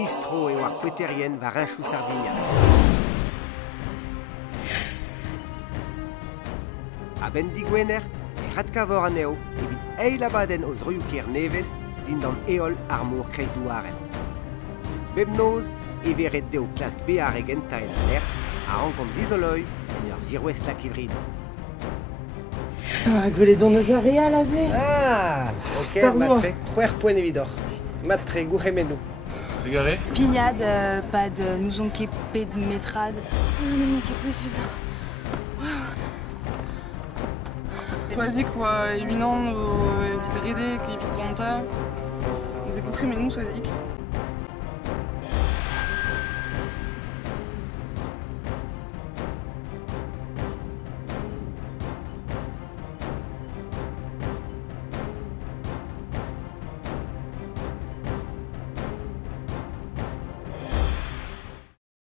distro et war fouetterien va rinchou Sardigna. A ben digwener, e radkavor aneo, evit eil abaden oz ruyouker nevez din d'an eol ar mor kreiz douaren. Bep noz, e veret deo klask bear e gentaen a l'air, a rankont dizoloi en ur zirwest la kivrin. Ah, gweledon eus ar real a ze. Ah, ok, Star Wars. matre, c'hwer poen evidor. Matre, gourremenou. C'est garé? Pignade, pas de nous on képé de métrade. Non, c'est possible. Choisi quoi, éminent, vite redé, qui vite content. Nous écouterons, mais nous, choisi.